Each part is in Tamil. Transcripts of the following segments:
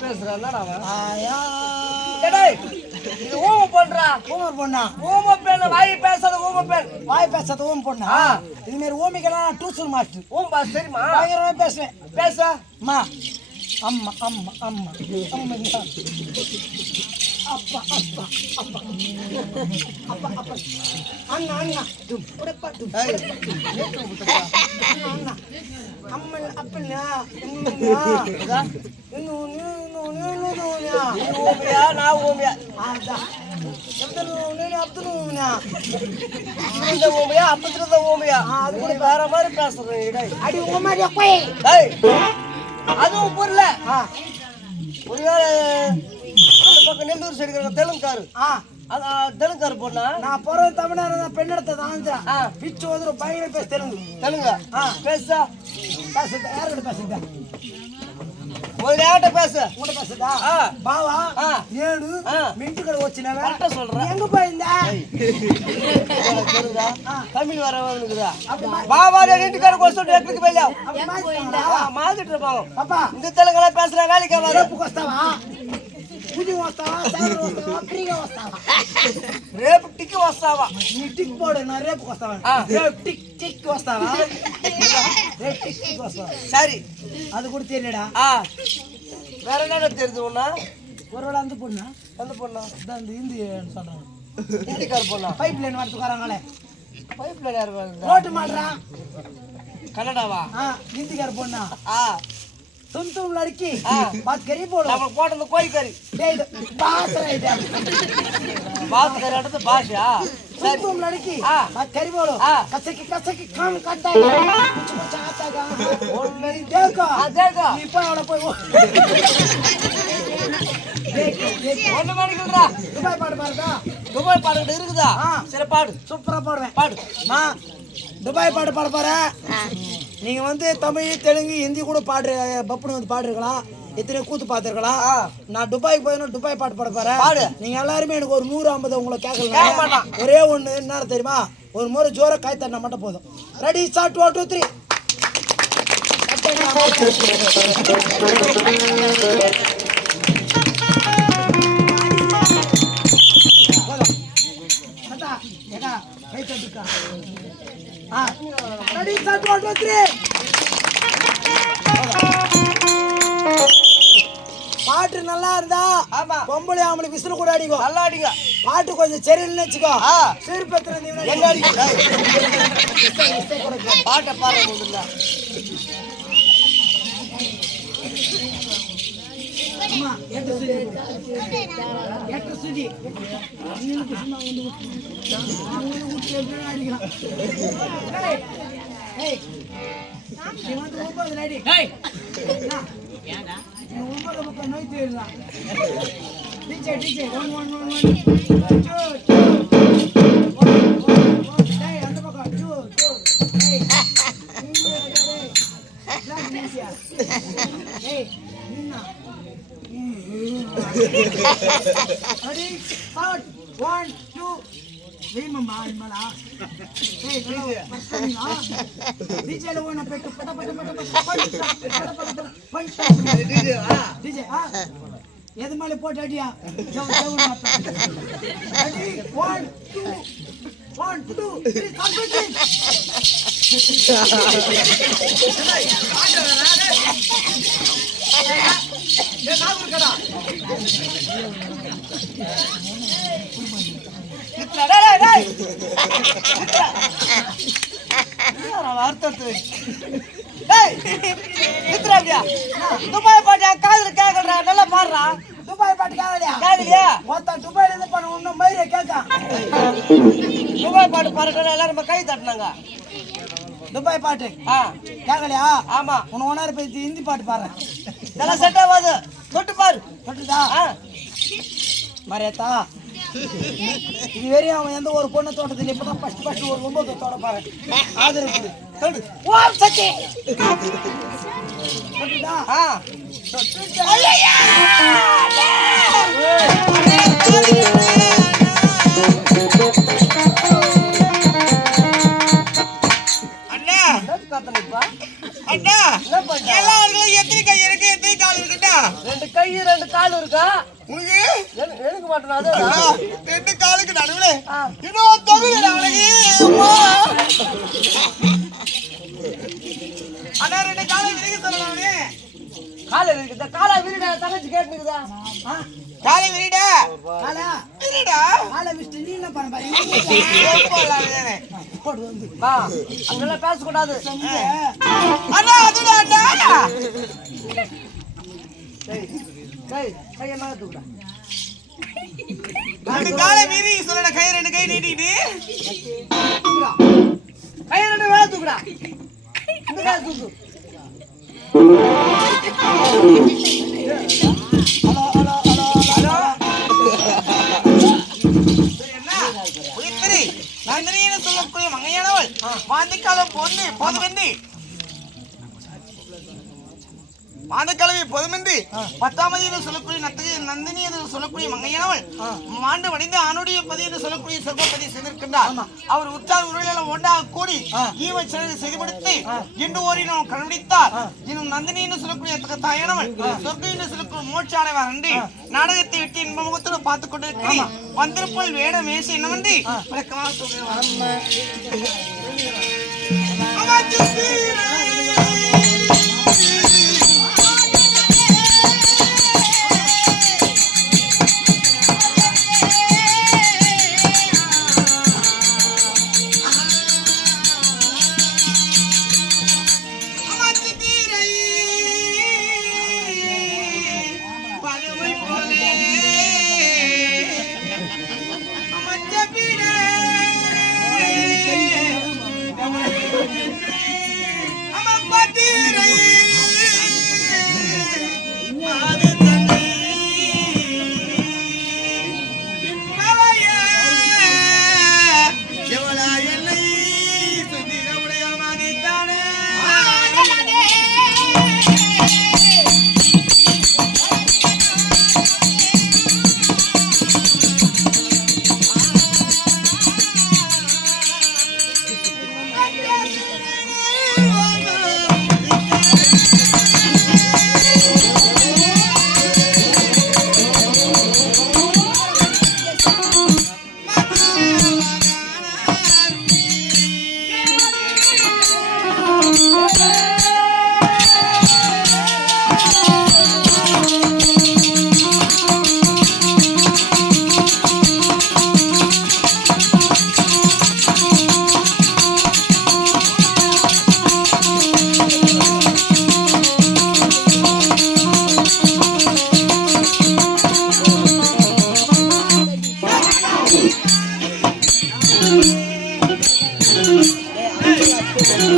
பேசுறான் ஊம பொண்ணா ஊமர் பொண்ணா ஊம பெண் வாய் பேசாத ஊம பெண் வாய் பேசாத ஊம பொண்ணா இது மாதிரி ஊமிக்கெல்லாம் டியூஷன் மாஸ்டர் ஊம்பா சரிம்மா பயங்கரமா பேசுவேன் பேச அம்மா அம்மா அம்மா அம்மா அம்மா அப்பா அப்பா அப்பா அப்பா அப்பா அண்ணா அண்ணா உடப்பா அண்ணா அம்மன் அப்பண்ணா ஊமியா நான் ஊமியா ஊமியா அப்பத்துல ஊமியா அது கூட வேற மாதிரி பேசுறேன் அடி ஊமாரியா போய் அதுவும் புரியல ஒருவேளை அந்த பக்கம் நெல்லூர் சைடு தெலுங்காரு தெலுங்காரு பொண்ணா நான் பிறகு தமிழ்நாடு பெண்ணெடுத்த தான் பிச்சு வந்து பயங்கர பேச தெலுங்கு பேசா பேசுறேன் யார்கிட்ட பேசுறேன் ஒரு யார்கிட்ட பேச உங்கள்கிட்ட பேசுதா பாவா ஏடு மின்ட்டு கடை வச்சுனா சொல்றேன் எங்க போயிருந்தா தமிழ் வரவனுக்குதா பாவா ரெண்டு கடை கொண்டு எங்களுக்கு வெளியா மாதிட்டு இருப்பாங்க பாப்பா இந்த தெலுங்குல பேசுற வேலைக்கு రేపుకి వస్తావా పూజకి వస్తావా సాయంత్రం వస్తావా ఫ్రీగా వస్తావా రేపు టిక్ వస్తావా నీ టిక్ పోడు నా రేపుకి వస్తావా రేపు టిక్ టిక్ వస్తావా రేపు టిక్ టిక్ వస్తావా சரி அது கூட தெரியலடா வேற என்ன தெரியுது உன்னா ஒருவேளை அந்த பொண்ணா அந்த இந்தி சொல்றாங்க ஹிந்திக்கார பொண்ணா பைப் லைன் வரதுக்காரங்களே பைப் லைன் யார் ரோட்டு மாடுறான் கன்னடாவா ஹிந்திக்கார பொண்ணா तुम लड़की बात करी बोलो நம்ம போட்டது கோழி கறி டேய் பாஸ் ரைடா बात करे அடுத்து பாஷா तुम लड़की बात करी बोलो कसकी काम करता है कुछ आता है और मेरी देखो देखो நீ போய் அவளை போய் ஒண்ணு மணிக்குறா துபாய் பாடு பாடுதா துபாய் பாடு இருக்குதா சரி பாடு சூப்பரா பாடுவேன் பாடு நான் துபாய் பாடு பாட போறேன் நீங்க வந்து தமிழ் தெலுங்கு ஹிந்தி கூட பாடுற பப்புனு வந்து பாடுறீங்களா எத்தனை கூத்து பார்த்துருக்கலாம் நான் துபாய்க்கு போய் துபாய் பாட்டு பாட போறேன் நீங்க எல்லாருமே எனக்கு ஒரு 150 உங்களை கேட்கலாம் ஒரே ஒண்ணு என்ன தெரியுமா ஒரு முறை ஜோர காய் தண்ணா மட்டும் போதும் ரெடி ஸ்டார்ட் 1 2 3 ரெடி ஸ்டார்ட் 1 2 3 பாட்டு நல்லா இருந்தா ஆமா பொம்பளை ஆம்பளை விசில் கூட அடிக்கும் நல்லா அடிங்க பாட்டு கொஞ்சம் சரியில்லைன்னு வச்சுக்கோ சீர்பத்திர எங்க அடிங்க பாட்டை பாருங்க முதல்ல அம்மா எட்டு சுதி இன்னும் சும்மா வந்து அடிக்கலாம் ஏய் நீ வந்து 9 ரெடி ஏய் ஏண்டா நீ 9 பக்கம் நோய் தேடலாம் டிஜே 1 1 1 2 டேய் அந்த பக்கம் 2 டேய் ஏய் நின்னா ready start 1 2 வேமம்மா இமலா ஏய் டிஜே லோனா பெட்டு பட டிஜே எது மேல போட்டு அடியா ரெடி 1 2 3 கம்ப்ளீட் துபாய் பாட்டு காதுல கேக்குறா நல்லா பாடுறா துபாய் பாட்டு கேக்கலையா கேக்கலையா மொத்தம் துபாயில இருந்து பண்ண ஒன்னும் மயிரை கேட்க துபாய் பாட்டு பாடுறா எல்லாரும் கை தட்டினாங்க துபாய் பாட்டு கேக்கலையா ஆமா உன ஒன்னாரு போய் ஹிந்தி பாட்டு பாடுறேன் இதெல்லாம் செட் ஆகாது தொட்டு பாரு தொட்டுதா மரியாதா இது வரையும் அவன் எந்த ஒரு பொண்ணை தோட்டத்தில் இப்பதான் ஃபர்ஸ்ட் ஒரு 9 தோட பாரு ஆதரவு தொடு ஓம் சக்தி தொட்டுதா அண்ணா அண்ணா எல்லாரும் எத்தனை 2 கை 2 கால் இருக்கா உனக்கு எனக்கு மாட்டேன் அதே 2 காலுக்கு நடுவுல இன்னும் தொகுதிடா உனக்கு அண்ணா 2 காலை விரிக்க சொல்லலாமே காலை விரிக்குதா காலை விரிடா தங்கச்சி கேட்டுக்குதா காலை விரிடா காலா விரிடா காலை விட்டு நீ என்ன பண்ண பாரு போடு வந்து வா அதெல்லாம் பேச கூடாது அண்ணா அதுடா அண்ணா டேய் டேய் கைய மேல தூக்குடா 2 காலை விரி சொல்லடா கை 2 கை நீட்டிட்டு கைய 2 மேல தூக்குடா இந்த கை தூக்கு ஹலோ நந்தினின்னு சொல்லக்கூடிய மங்கையானவள் மாந்திக்காலம் பொண்ணு போதுமென்றி மாந்தக்கிழமை பொதுமென்று 10ஆம் என்று சொல்லக்கூடிய நந்தினி என்று சொல்லக்கூடிய மங்கையானவள் மாண்டு வடிந்து ஆணுடைய பதி என்று சொல்லக்கூடிய சொர்க்கப்பதி செய்திருக்கின்றார். அவர் உற்றார் உறவினர்கள் ஒன்றாக கூடி ஈவை செய்துபடுத்தி இன்று ஓரினம் கண்டுபிடித்தார். இன்னும் நந்தினி என்று சொல்லக்கூடிய தாயானவள் சொர்க்கம் என்று சொல்லக்கூடிய மோட்ச அடைவார் என்று நாடகத்தை விட்டு இன்ப முகத்தோடு பார்த்துக் கொண்டிருக்கிறேன். வந்திருப்போல் வேட மேசி என்னவென்று விளக்கமாக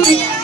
Yeah.